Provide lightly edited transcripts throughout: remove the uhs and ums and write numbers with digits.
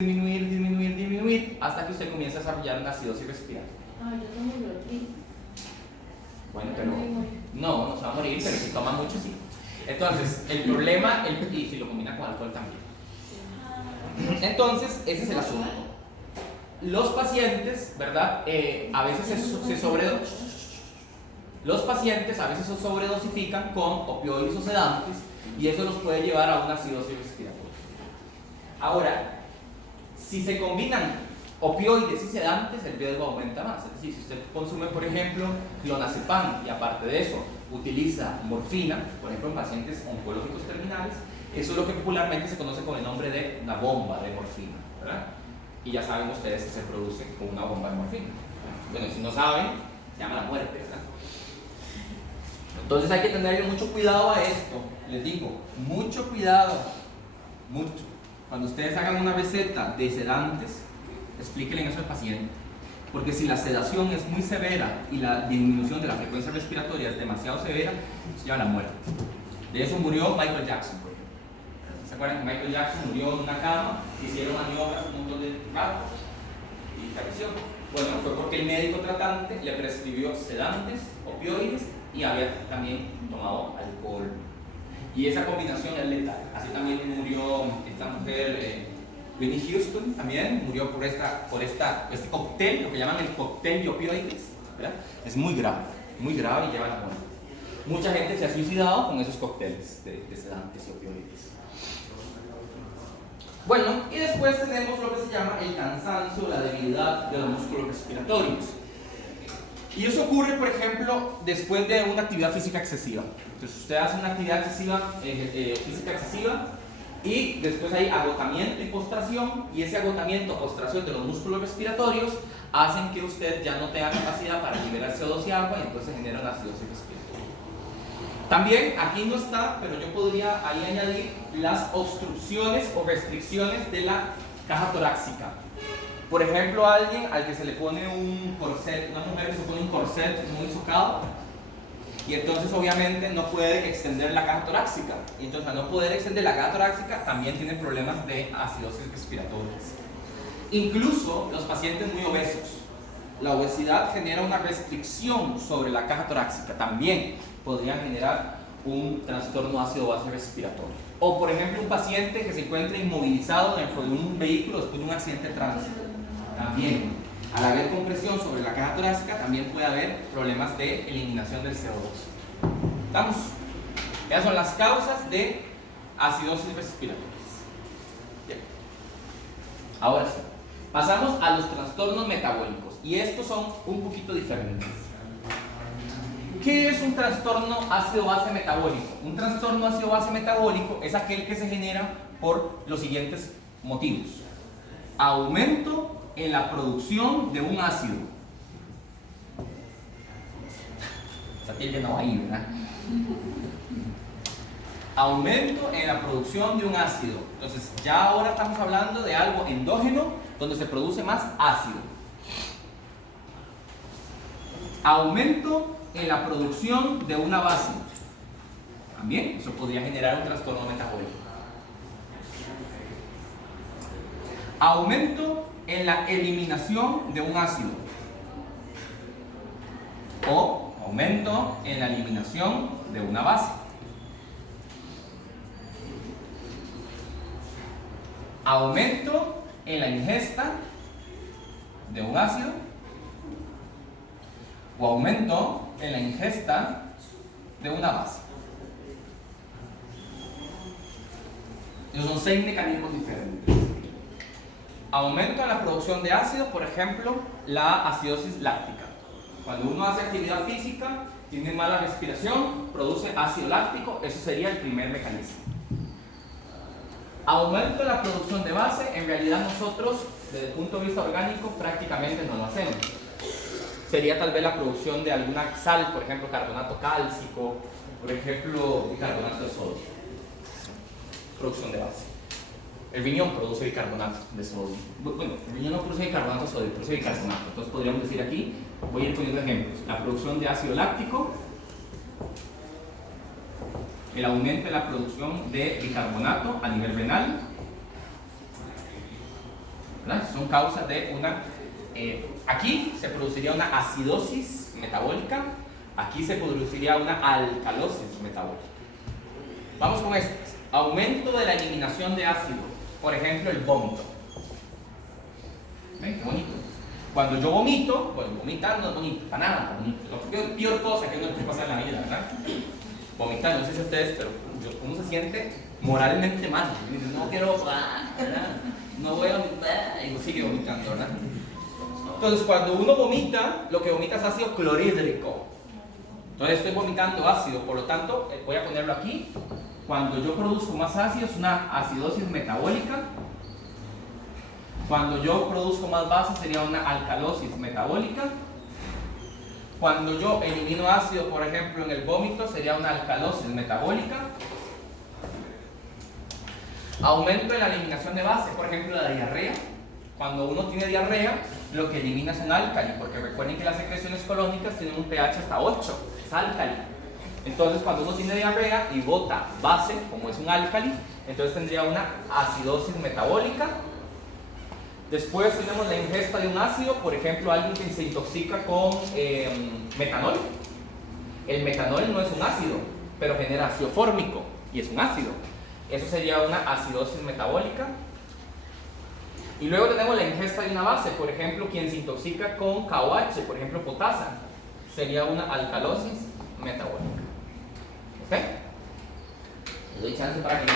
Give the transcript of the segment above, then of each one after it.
disminuir, hasta que usted comience a desarrollar una acidosis respiratoria. Yo tomo Lortril. Bueno, pero no se va a morir, pero si toma mucho, sí. Entonces, el problema, y si lo combina con alcohol también. Entonces, ese es el asunto. Los pacientes, ¿verdad? A veces los pacientes a veces se sobredosifican con opioides o sedantes y eso los puede llevar a una acidosis respiratoria. Ahora, si se combinan opioides y sedantes, el riesgo aumenta más. Es decir, si usted consume, por ejemplo, clonazepam y aparte de eso utiliza morfina, por ejemplo, en pacientes oncológicos terminales, eso es lo que popularmente se conoce con el nombre de una bomba de morfina, ¿verdad? Y ya saben ustedes que se produce con una bomba de morfina. Bueno, si no saben, se llama la muerte, ¿verdad? Entonces hay que tenerle mucho cuidado a esto. Les digo, mucho cuidado, mucho. Cuando ustedes hagan una receta de sedantes, explíquenle eso al paciente. Porque si la sedación es muy severa y la disminución de la frecuencia respiratoria es demasiado severa, se llama la muerte. De eso murió Michael Jackson, por ejemplo. ¿Se acuerdan que Michael Jackson murió en una cama, hicieron maniobras, un montón de gatos y falleció? Bueno, fue porque el médico tratante le prescribió sedantes, opioides y había también tomado alcohol. Y esa combinación es letal. Así también murió esta mujer, Whitney Houston, también murió por este cóctel, lo que llaman el cóctel de opioides, ¿verdad? Es muy grave y lleva a la muerte. Mucha gente se ha suicidado con esos cócteles de sedantes y opioides. Bueno, y después tenemos lo que se llama el cansancio, la debilidad de los músculos respiratorios. Y eso ocurre, por ejemplo, después de una actividad física excesiva. Entonces usted hace una actividad física excesiva y después hay agotamiento y postración, y ese agotamiento o postración de los músculos respiratorios hacen que usted ya no tenga capacidad para liberar CO2 y agua y entonces genera una acidosis respiratoria. También, aquí no está, pero yo podría ahí añadir las obstrucciones o restricciones de la caja torácica. Por ejemplo, alguien al que se le pone un corset, una mujer que se pone un corset muy socado, y entonces obviamente no puede extender la caja torácica. Y entonces al no poder extender la caja torácica también tienen problemas de acidosis respiratorias. Incluso los pacientes muy obesos. La obesidad genera una restricción sobre la caja torácica. También podrían generar un trastorno ácido-base respiratorio. O por ejemplo un paciente que se encuentra inmovilizado dentro de un vehículo después de un accidente de tránsito. También, al haber compresión sobre la caja torácica, también puede haber problemas de eliminación del CO2. ¿Estamos? Esas son las causas de acidosis respiratorias. Bien. Ahora sí, pasamos a los trastornos metabólicos. Y estos son un poquito diferentes. ¿Qué es un trastorno ácido-base metabólico? Un trastorno ácido-base metabólico es aquel que se genera por los siguientes motivos. Aumento en la producción de un ácido. Esta piel que no va ahí, ¿verdad? Aumento en la producción de un ácido. Entonces, ya ahora estamos hablando de algo endógeno donde se produce más ácido. Aumento en la producción de una base. También eso podría generar un trastorno metabólico. Aumento en la eliminación de un ácido. O aumento en la eliminación de una base. Aumento en la ingesta de un ácido. O aumento en la ingesta de una base. Esos son 6 mecanismos diferentes. Aumento en la producción de ácido, por ejemplo, la acidosis láctica. Cuando uno hace actividad física, tiene mala respiración, produce ácido láctico, eso sería el primer mecanismo. Aumento en la producción de base, en realidad nosotros, desde el punto de vista orgánico, prácticamente no lo hacemos. Sería tal vez la producción de alguna sal, por ejemplo, carbonato cálcico, por ejemplo, bicarbonato de sodio. Producción de base. El riñón produce bicarbonato de sodio. Bueno, el riñón no produce bicarbonato de sodio, produce bicarbonato. Entonces podríamos decir aquí, voy a ir poniendo ejemplos. La producción de ácido láctico, el aumento en la producción de bicarbonato a nivel renal, ¿verdad? Son causas de una... aquí se produciría una acidosis metabólica, aquí se produciría una alcalosis metabólica. Vamos con esto. Aumento de la eliminación de ácido. Por ejemplo, el vómito. ¿Ven? Qué bonito. Cuando yo vomito, pues vomitar no es bonito, para nada bonito. La peor cosa que uno puede pasar en la vida, ¿verdad? Vomitar, no sé si ustedes, pero uno se siente moralmente mal. No quiero, ¿verdad? No voy a vomitar, y uno sigue vomitando, ¿verdad? Entonces, cuando uno vomita, lo que vomita es ácido clorhídrico. Entonces, estoy vomitando ácido, por lo tanto, voy a ponerlo aquí. Cuando yo produzco más ácido, es una acidosis metabólica. Cuando yo produzco más base, sería una alcalosis metabólica. Cuando yo elimino ácido, por ejemplo, en el vómito, sería una alcalosis metabólica. Aumento de la eliminación de base, por ejemplo, la diarrea. Cuando uno tiene diarrea, lo que elimina es un álcali, porque recuerden que las secreciones colónicas tienen un pH hasta 8, es álcali. Entonces, cuando uno tiene diarrea y bota base, como es un álcali, entonces tendría una acidosis metabólica. Después tenemos la ingesta de un ácido, por ejemplo, alguien que se intoxica con metanol. El metanol no es un ácido, pero genera ácido fórmico y es un ácido. Eso sería una acidosis metabólica. Y luego tenemos la ingesta de una base, por ejemplo, quien se intoxica con KOH, por ejemplo, potasa, sería una alcalosis metabólica. ¿Ok? Les doy chance para que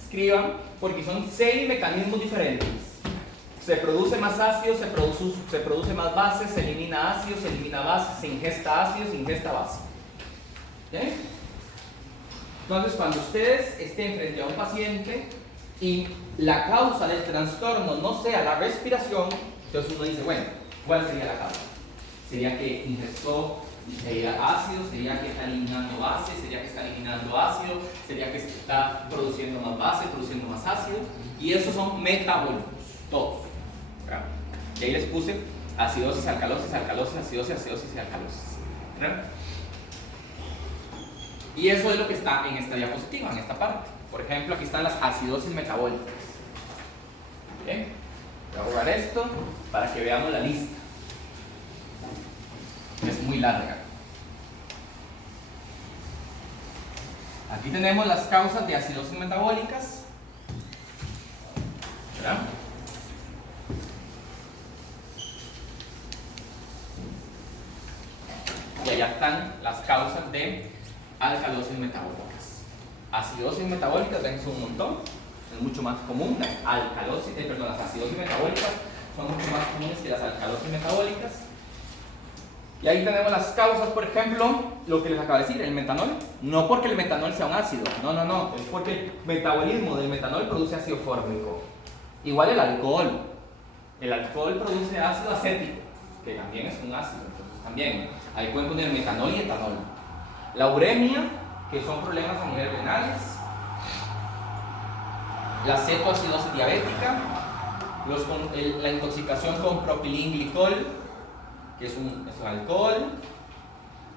escriban, porque son 6 mecanismos diferentes. Se produce más ácido, se produce más base, se elimina ácido, se elimina base, se ingesta ácido, se ingesta base. ¿Okay? Entonces, cuando ustedes estén frente a un paciente y la causa del trastorno no sea la respiración, entonces uno dice, bueno, ¿cuál sería la causa? ¿Sería que ingestó ácido? ¿Sería que está eliminando base? ¿Sería que está eliminando ácido? ¿Sería que está produciendo más base, produciendo más ácido? Y esos son metabólicos, todos. ¿Verdad? Y ahí les puse acidosis, alcalosis, alcalosis, acidosis, acidosis y alcalosis. ¿Verdad? Y eso es lo que está en esta diapositiva, en esta parte. Por ejemplo, aquí están las acidosis metabólicas. Bien, voy a borrar esto para que veamos la lista. Es muy larga. Aquí tenemos las causas de acidosis metabólicas. ¿Verdad? Y allá están las causas de alcalosis metabólicas. Acidosis metabólicas, ven que son un montón, es mucho más común. Las acidosis metabólicas son mucho más comunes que las alcalosis metabólicas. Y ahí tenemos las causas, por ejemplo, lo que les acabo de decir, el metanol. No porque el metanol sea un ácido, no, es porque el metabolismo del metanol produce ácido fórmico. Igual el alcohol produce ácido acético, que también es un ácido, entonces también ahí pueden poner metanol y etanol. La uremia, que son problemas a nivel renales, la cetoacidosis diabética, la intoxicación con propilenglicol, que es un alcohol,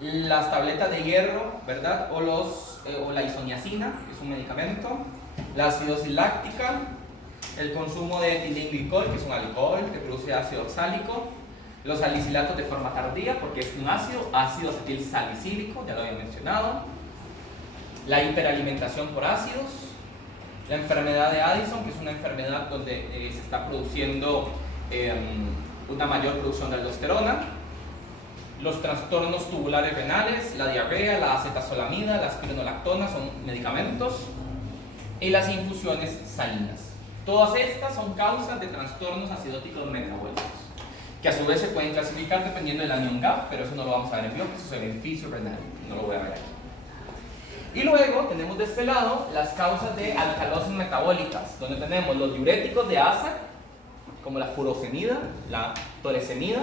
las tabletas de hierro, ¿verdad? O la isoniazina, que es un medicamento, la acidosis láctica, el consumo de etilenglicol, que es un alcohol que produce ácido oxálico, los salicilatos de forma tardía, porque es un ácido acetil salicílico, ya lo había mencionado, la hiperalimentación por ácidos, la enfermedad de Addison, que es una enfermedad donde se está produciendo una mayor producción de aldosterona, los trastornos tubulares renales, la diarrea, la acetazolamida, la espironolactona son medicamentos, y las infusiones salinas. Todas estas son causas de trastornos acidóticos metabólicos, que a su vez se pueden clasificar dependiendo del anion gap, pero eso no lo vamos a ver en bloque, eso es el beneficio renal, no lo voy a ver aquí. Y luego tenemos de este lado las causas de alcalosis metabólicas, donde tenemos los diuréticos de asa, como la furosemida, la torecemida,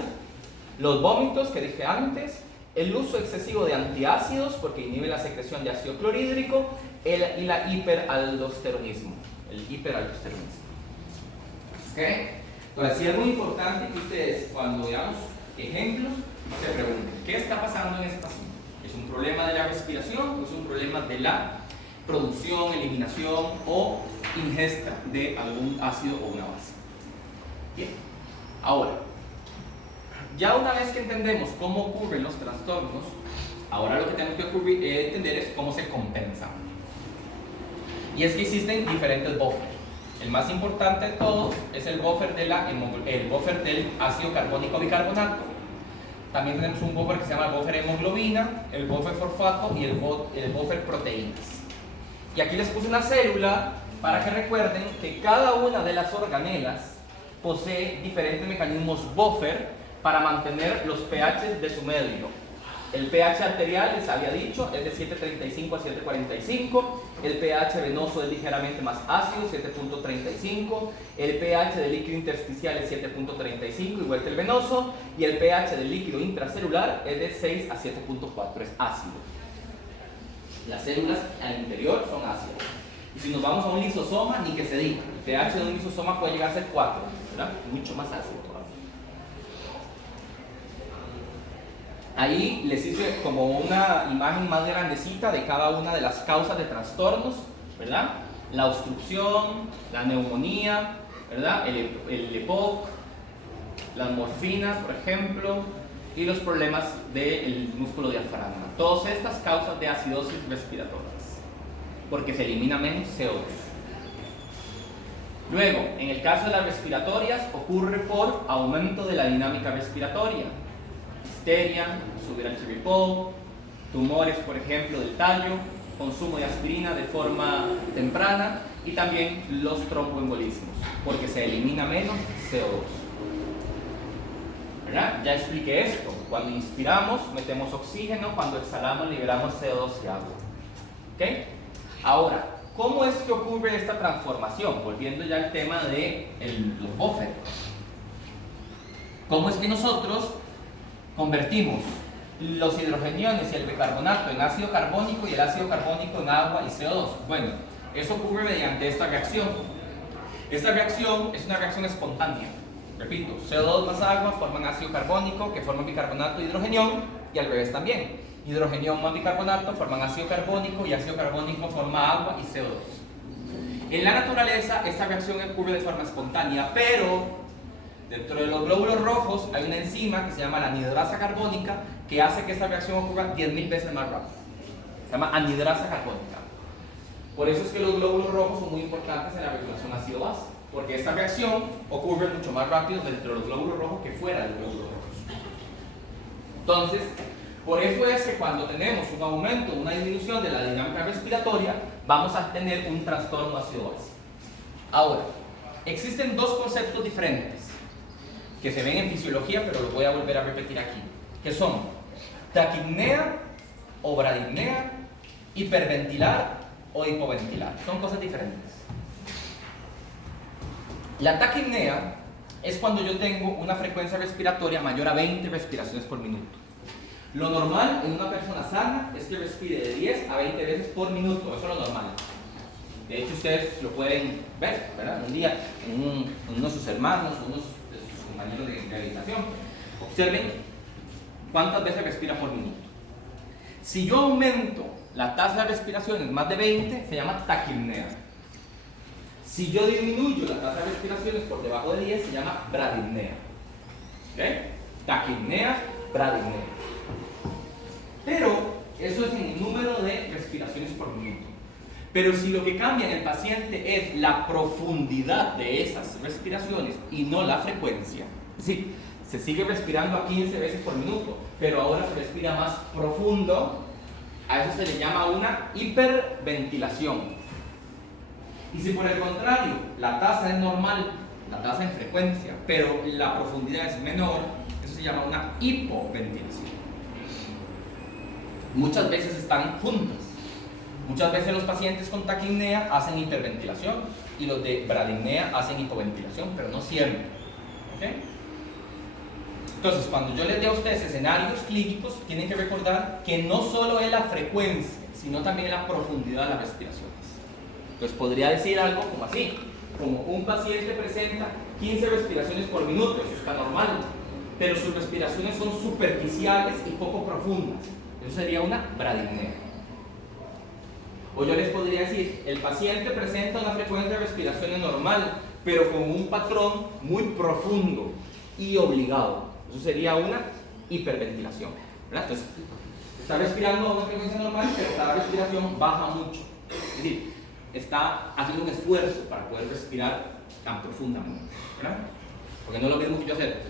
los vómitos que dije antes, el uso excesivo de antiácidos porque inhibe la secreción de ácido clorhídrico y la hiperaldosteronismo, el hiperaldosteronismo. ¿Okay? Entonces, sí es muy importante que ustedes, cuando veamos ejemplos, se pregunten, ¿qué está pasando en este paciente? ¿Es un problema de la respiración o es un problema de la producción, eliminación o ingesta de algún ácido o una base? Bien, ahora, ya una vez que entendemos cómo ocurren los trastornos, ahora lo que tenemos que entender es cómo se compensan. Y es que existen diferentes buffers. El más importante de todos es el buffer, el buffer del ácido carbónico bicarbonato. También tenemos un buffer que se llama el buffer hemoglobina, el buffer fosfato y el buffer proteínas. Y aquí les puse una célula para que recuerden que cada una de las organelas posee diferentes mecanismos buffer para mantener los pH de su medio. El pH arterial, les había dicho, es de 7.35 a 7.45. El pH venoso es ligeramente más ácido, 7.35. El pH del líquido intersticial es 7.35, igual que el venoso. Y el pH del líquido intracelular es de 6 a 7.4, es ácido. Las células al interior son ácidas. Y si nos vamos a un lisosoma, ni que se diga. El pH de un lisosoma puede llegar a ser 4, ¿verdad? Mucho más ácido. Ahí les hice como una imagen más grandecita de cada una de las causas de trastornos, ¿verdad? La obstrucción, la neumonía, ¿verdad? El EPOC, la morfina, por ejemplo, y los problemas del músculo diafragma. Todas estas causas de acidosis respiratorias, porque se elimina menos CO2. Luego, en el caso de las respiratorias, ocurre por aumento de la dinámica respiratoria. Histeria, subir al chirripó, tumores, por ejemplo, del tallo, consumo de aspirina de forma temprana y también los tromboembolismos, porque se elimina menos CO2. ¿Verdad? Ya expliqué esto. Cuando inspiramos, metemos oxígeno, cuando exhalamos, liberamos CO2 y agua. ¿Ok? Ahora, ¿cómo es que ocurre esta transformación? Volviendo ya al tema de los buffers. ¿Cómo es que nosotros convertimos los hidrogeniones y el bicarbonato en ácido carbónico y el ácido carbónico en agua y CO2? Bueno, eso ocurre mediante esta reacción. Esta reacción es una reacción espontánea. Repito, CO2 más agua forman ácido carbónico que forman bicarbonato e hidrogenión y al revés también. Hidrogenión más bicarbonato forman ácido carbónico y ácido carbónico forma agua y CO2. En la naturaleza esta reacción ocurre de forma espontánea, pero dentro de los glóbulos rojos hay una enzima que se llama la anidrasa carbónica que hace que esta reacción ocurra 10.000 veces más rápido. Se llama anidrasa carbónica. Por eso es que los glóbulos rojos son muy importantes en la regulación ácido-base, porque esta reacción ocurre mucho más rápido dentro de los glóbulos rojos que fuera de los glóbulos rojos. Entonces, por eso es que cuando tenemos un aumento, una disminución de la dinámica respiratoria, vamos a tener un trastorno ácido-base. Ahora, existen dos conceptos diferentes que se ven en fisiología, pero los voy a volver a repetir aquí, que son taquipnea o bradipnea, hiperventilar o hipoventilar. Son cosas diferentes. La taquipnea es cuando yo tengo una frecuencia respiratoria mayor a 20 respiraciones por minuto. Lo normal en una persona sana es que respire de 10 a 20 veces por minuto, eso es lo normal. De hecho, ustedes lo pueden ver, ¿verdad? Un día en uno de sus hermanos, unos de sus compañeros de habitación. Observen cuántas veces respira por minuto. Si yo aumento la tasa de respiraciones más de 20, se llama taquipnea. Si yo disminuyo la tasa de respiraciones por debajo de 10, se llama bradipnea. ¿Ok? Taquipnea, bradipnea. Pero eso es en el número de respiraciones por minuto. Pero si lo que cambia en el paciente es la profundidad de esas respiraciones y no la frecuencia, es decir, se sigue respirando a 15 veces por minuto, pero ahora se respira más profundo, a eso se le llama una hiperventilación. Y si por el contrario la tasa es normal, la tasa en frecuencia, pero la profundidad es menor, eso se llama una hipoventilación. Muchas veces están juntas. Muchas veces los pacientes con taquipnea hacen hiperventilación y los de bradipnea hacen hipoventilación, pero no siempre. ¿Okay? Entonces, cuando yo les dé a ustedes escenarios clínicos, tienen que recordar que no solo es la frecuencia, sino también la profundidad de las respiraciones. Entonces, podría decir algo como así, como un paciente presenta 15 respiraciones por minuto, eso está normal, pero sus respiraciones son superficiales y poco profundas. Eso sería una bradipnea. O yo les podría decir, el paciente presenta una frecuencia de respiración normal, pero con un patrón muy profundo y obligado. Eso sería una hiperventilación, ¿verdad? Entonces, está respirando a una frecuencia normal, pero cada respiración baja mucho. Es decir, está haciendo un esfuerzo para poder respirar tan profundamente, ¿verdad? Porque no es lo mismo que yo hacer.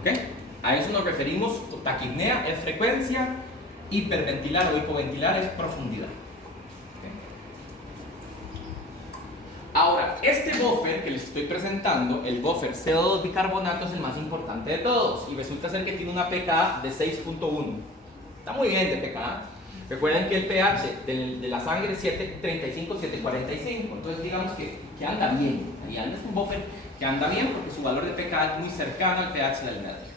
¿Ok? A eso nos referimos. Taquipnea es frecuencia, hiperventilar o hipoventilar es profundidad. Ahora, este buffer que les estoy presentando, el buffer CO2 bicarbonato, es el más importante de todos y resulta ser que tiene una pKa de 6.1. Está muy bien de pKa. Recuerden que el pH de la sangre es 7.35, 7.45, entonces digamos que anda bien. Ahí anda, es un buffer que anda bien porque su valor de pKa es muy cercano al pH del medio.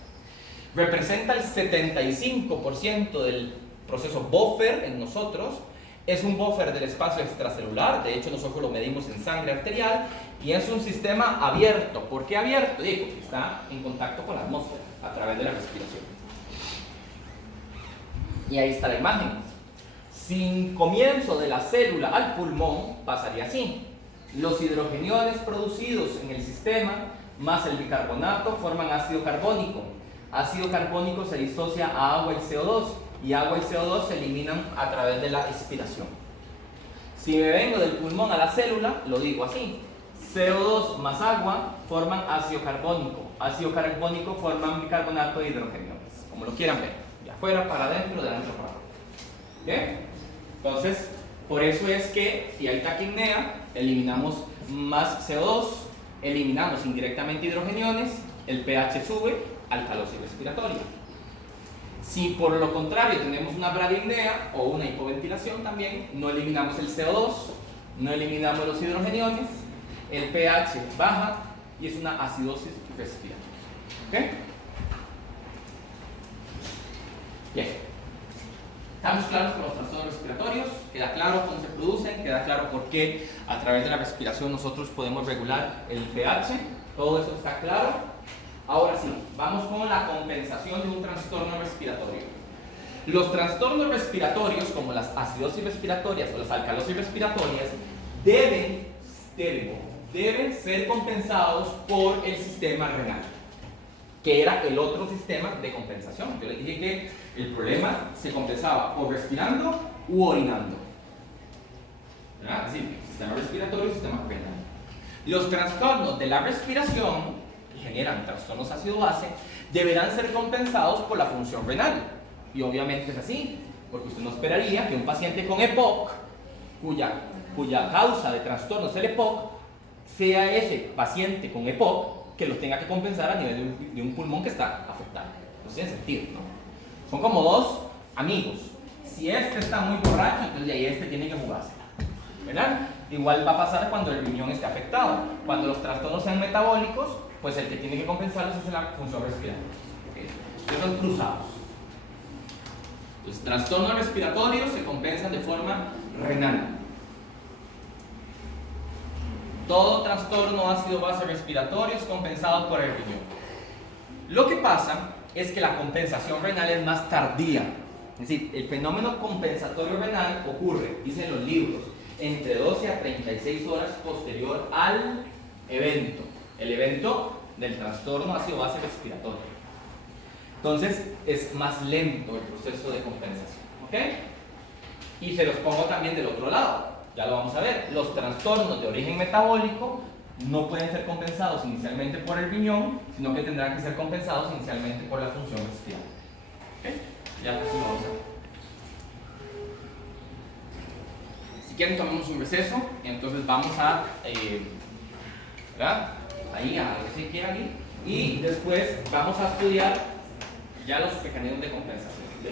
Representa el 75% del proceso buffer en nosotros. Es un buffer del espacio extracelular, de hecho nosotros lo medimos en sangre arterial y es un sistema abierto. ¿Por qué abierto? Digo, está en contacto con la atmósfera a través de la respiración. Y ahí está la imagen. Sin comienzo de la célula al pulmón pasaría así. Los hidrogeniones producidos en el sistema más el bicarbonato forman ácido carbónico. Ácido carbónico se disocia a agua y CO2. Y agua y CO2 se eliminan a través de la expiración. Si me vengo del pulmón a la célula, lo digo así: CO2 más agua forman ácido carbónico. Ácido carbónico forman bicarbonato de hidrogeniones, como lo quieran ver, de afuera para adentro, de adentro para afuera. ¿Bien? Entonces, por eso es que si hay taquipnea, eliminamos más CO2, eliminamos indirectamente hidrogeniones, el pH sube, alcalosis respiratoria. Si por lo contrario tenemos una bradipnea o una hipoventilación también, no eliminamos el CO2, no eliminamos los hidrogeniones, el pH baja y es una acidosis respiratoria. ¿Ok? Bien. ¿Estamos claros con los trastornos respiratorios? ¿Queda claro cómo se producen? ¿Queda claro por qué a través de la respiración nosotros podemos regular el pH? ¿Todo eso está claro? Ahora sí, vamos con la compensación de un trastorno respiratorio. Los trastornos respiratorios, como las acidosis respiratorias o las alcalosis respiratorias, deben ser compensados por el sistema renal, que era el otro sistema de compensación. Yo les dije que el problema se compensaba o respirando u orinando. ¿Verdad? Es decir, sistema respiratorio y sistema renal. Los trastornos de la respiración generan trastornos ácido-base, deberán ser compensados por la función renal. Y obviamente es así, porque usted no esperaría que un paciente con EPOC, cuya causa de trastorno es el EPOC, sea ese paciente con EPOC que lo tenga que compensar a nivel de un pulmón que está afectado. No tiene sentido, ¿no? Son como dos amigos. Si este está muy borracho, entonces ahí este tiene que jugársela, ¿verdad? Igual va a pasar cuando el riñón esté afectado. Cuando los trastornos sean metabólicos, pues el que tiene que compensarlos es la función respiratoria. ¿Okay? Ellos son cruzados. Los trastornos respiratorios se compensan de forma renal. Todo trastorno ácido-base respiratorio es compensado por el riñón. Lo que pasa es que la compensación renal es más tardía. Es decir, el fenómeno compensatorio renal ocurre, dicen los libros, entre 12 a 36 horas posterior al evento. El evento del trastorno ácido-base respiratorio. Entonces es más lento el proceso de compensación. ¿Ok? Y se los pongo también del otro lado. Ya lo vamos a ver. Los trastornos de origen metabólico no pueden ser compensados inicialmente por el riñón, sino que tendrán que ser compensados inicialmente por la función respiratoria. ¿Ok? Ya casi lo vamos a ver. Si quieren tomamos un receso, entonces vamos a ¿verdad? Ahí, a ver si quieran ir. Y después vamos a estudiar ya los mecanismos de compensación. ¿Sí?